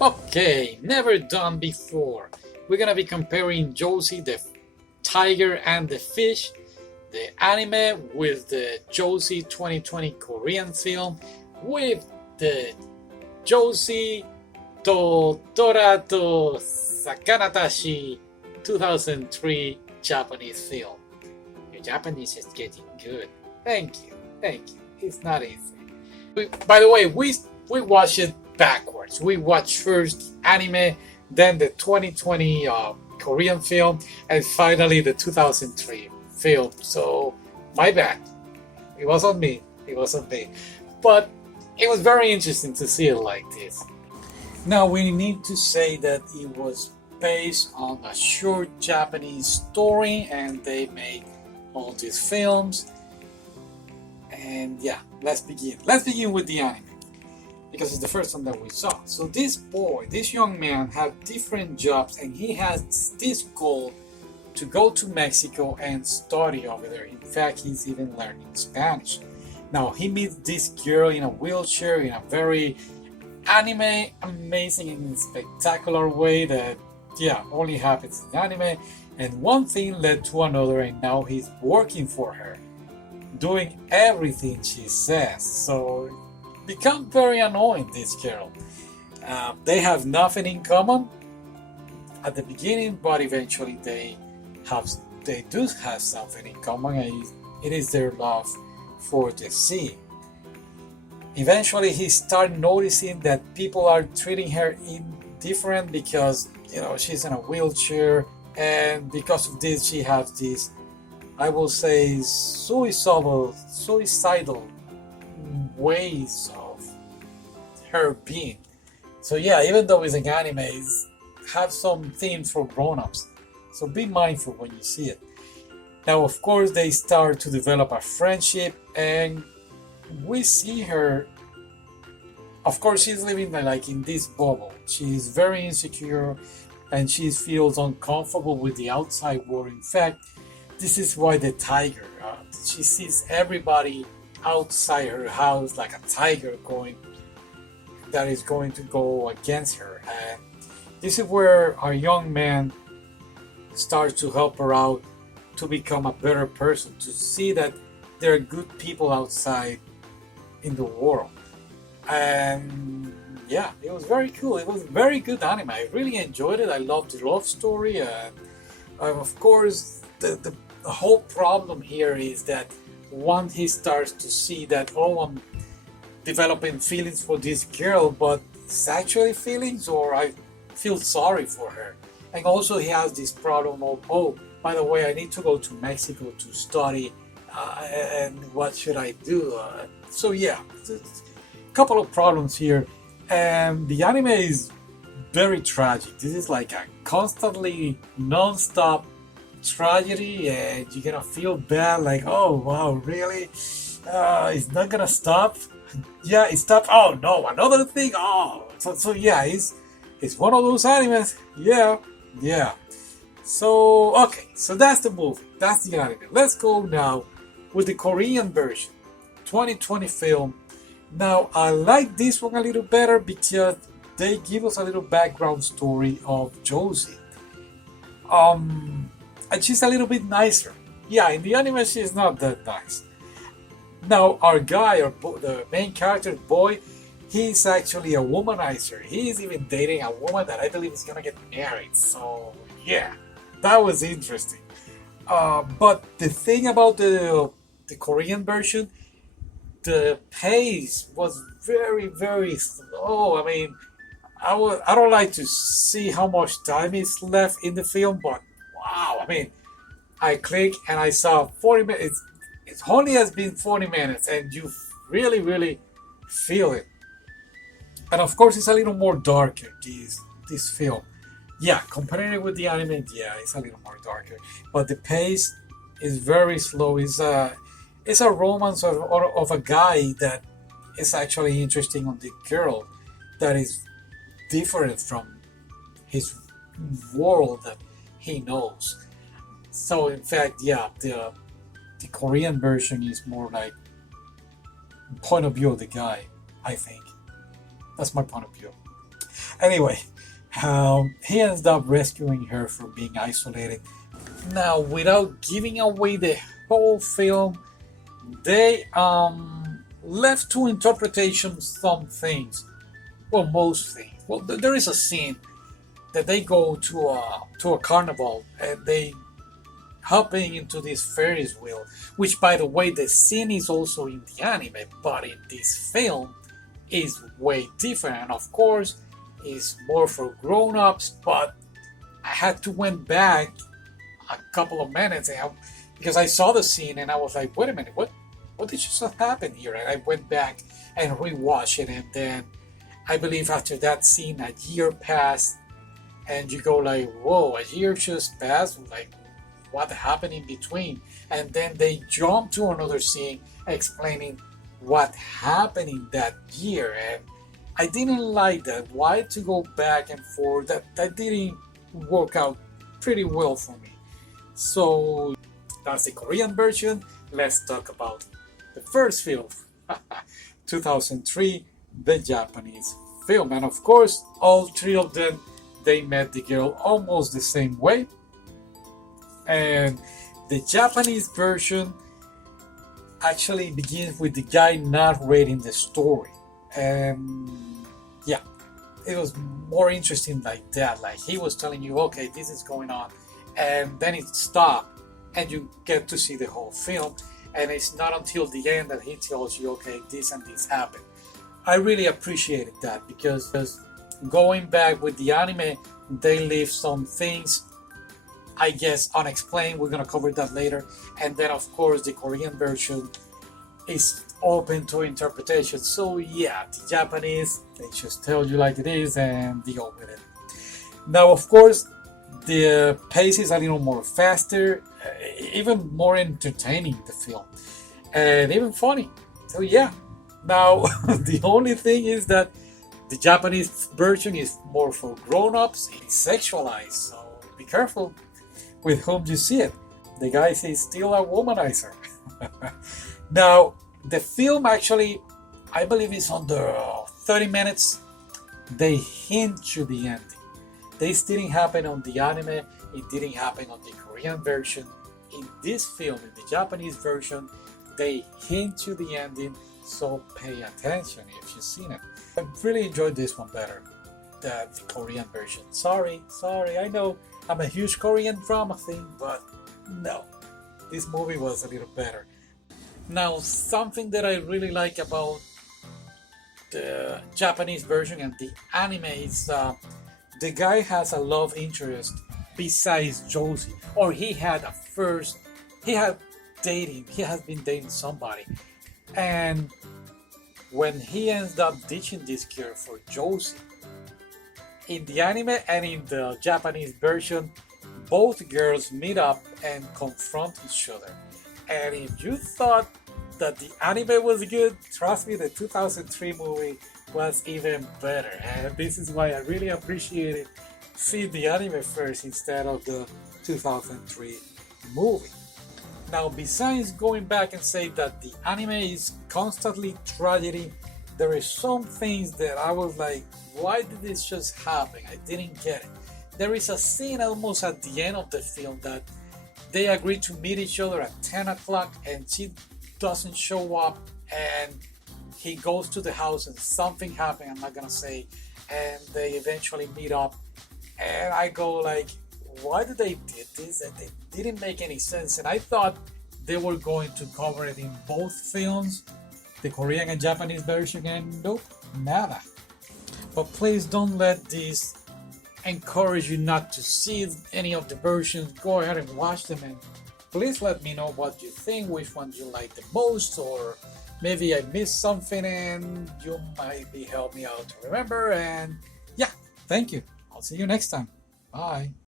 Okay, never done before. We're gonna be comparing Josee the tiger and the fish, the anime with the Josee 2020 Korean film with the Josee Tora to Sakanatashi 2003 Japanese film. Your Japanese is getting good. Thank you, thank you. It's not easy. By the way, we watch it backwards. We watch first anime, then the 2020 Korean film, and finally the 2003 film. So my bad. It wasn't me. It wasn't me. But it was very interesting to see it like this. Now we need to say that it was based on a short Japanese story, and they made all these films. And yeah, let's begin. Let's begin with the anime because it's the first one that we saw. So this boy, this young man, had different jobs, and he has this goal to go to Mexico and study over there. In fact, he's even learning Spanish. Now he meets this girl in a wheelchair in a very anime amazing and spectacular way that only happens in anime. And one thing led to another, and now he's working for her, doing everything she says. So become very annoying, this girl. They have nothing in common at the beginning, but eventually they do have something in common, and it is their love for the sea. Eventually he started noticing that people are treating her indifferent because she's in a wheelchair, and because of this she has this, I will say, suicidal ways of her being. So yeah, even though it's an anime, it's have some themes for grown-ups. So be mindful when you see it. Now, of course, they start to develop a friendship, and we see her. Of course, she's living like in this bubble. She's very insecure, and she feels uncomfortable with the outside world. In fact, this is why the tiger. She sees everybody outside her house like a tiger that is going to go against her. And this is where our young man starts to help her out to become a better person, to see that there are good people outside in the world. And yeah, it was very cool. It was very good anime. I really enjoyed it. I loved the love story. And of course, the whole problem here is that once he starts to see that, I'm developing feelings for this girl, but it's actually feelings, or I feel sorry for her. And also he has this problem of, by the way, I need to go to Mexico to study, and what should I do? So yeah, a couple of problems here. And the anime is very tragic. This is like a constantly non-stop tragedy, and you're gonna feel bad, like, oh wow, really? It's not gonna stop. Yeah, it stopped. Oh no, another thing. So yeah, it's one of those animes. Yeah. So okay, so that's the movie. That's the anime. Let's go now with the Korean version, 2020 film. Now I like this one a little better because they give us a little background story of Josee. And she's a little bit nicer. Yeah, in the anime she's not that nice. Now our guy, the main character boy, he's actually a womanizer. He's even dating a woman that I believe is gonna get married. So yeah, that was interesting. But the thing about the Korean version, the pace was very, very slow. I mean, I don't like to see how much time is left in the film, but wow, I mean, I click and I saw 40 minutes. It only has been 40 minutes, and you really, really feel it. And of course, it's a little more darker, this film. Yeah, comparing it with the anime, yeah, it's a little more darker. But the pace is very slow. It's a romance of a guy that is actually interesting on the girl that is different from his world that he knows. So in fact, yeah, the Korean version is more like point of view of the guy, I think. That's my point of view. Anyway, he ends up rescuing her from being isolated. Now, without giving away the whole film, they left to interpretation some things. Well, most things. Well, there is a scene that they go to a carnival and they hopping into this Ferris wheel, which, by the way, the scene is also in the anime, but in this film is way different. And of course, is more for grown-ups. But I had to went back a couple of minutes because I saw the scene and I was like, wait a minute, what did just happen here? And I went back and rewatched it, and then I believe after that scene, a year passed, and you go like, whoa, a year just passed, like what happened in between? And then they jump to another scene explaining what happened in that year, and I didn't like that. Why to go back and forth? That didn't work out pretty well for me. So that's the Korean version. Let's talk about the first film, 2003, the Japanese film. And of course, all three of them, they met the girl almost the same way. And the Japanese version actually begins with the guy narrating the story. And yeah, it was more interesting like that. Like he was telling you, okay, this is going on. And then it stopped and you get to see the whole film. And it's not until the end that he tells you, okay, this and this happened. I really appreciated that because going back with the anime, they leave some things, I guess, unexplained. We're going to cover that later. And then, of course, the Korean version is open to interpretation. So, yeah, the Japanese, they just tell you like it is and deal with it. Now, of course, the pace is a little more faster, even more entertaining, the film, and even funny. So, yeah. Now, the only thing is that the Japanese version is more for grown-ups. It's sexualized, so be careful with whom you see it. The guy is still a womanizer. Now, the film actually, I believe, is under 30 minutes. They hint to the ending. This didn't happen on the anime. It didn't happen on the Korean version. In this film, in the Japanese version, they hint to the ending. So pay attention if you've seen it. I really enjoyed this one better than the Korean version. Sorry, I know I'm a huge Korean drama thing, but no, this movie was a little better. Now, something that I really like about the Japanese version and the anime is the guy has a love interest besides Josee, or he has been dating somebody. And when he ends up ditching this girl for Josee, in the anime and in the Japanese version, both girls meet up and confront each other. And if you thought that the anime was good, trust me, the 2003 movie was even better. And this is why I really appreciated seeing the anime first instead of the 2003 movie. Now, besides going back and say that the anime is constantly tragedy, there are some things that I was like, why did this just happen? I didn't get it. There is a scene almost at the end of the film that they agree to meet each other at 10 o'clock and she doesn't show up and he goes to the house and something happened, I'm not gonna say, and they eventually meet up. And I go like, why did they did this? And it didn't make any sense. And I thought they were going to cover it in both films, the Korean and Japanese version, and nope, nada. But please don't let this encourage you not to see any of the versions. Go ahead and watch them, and please let me know what you think, which one you like the most, or maybe I missed something and you might be help me out to remember. And yeah, thank you. I'll see you next time. Bye.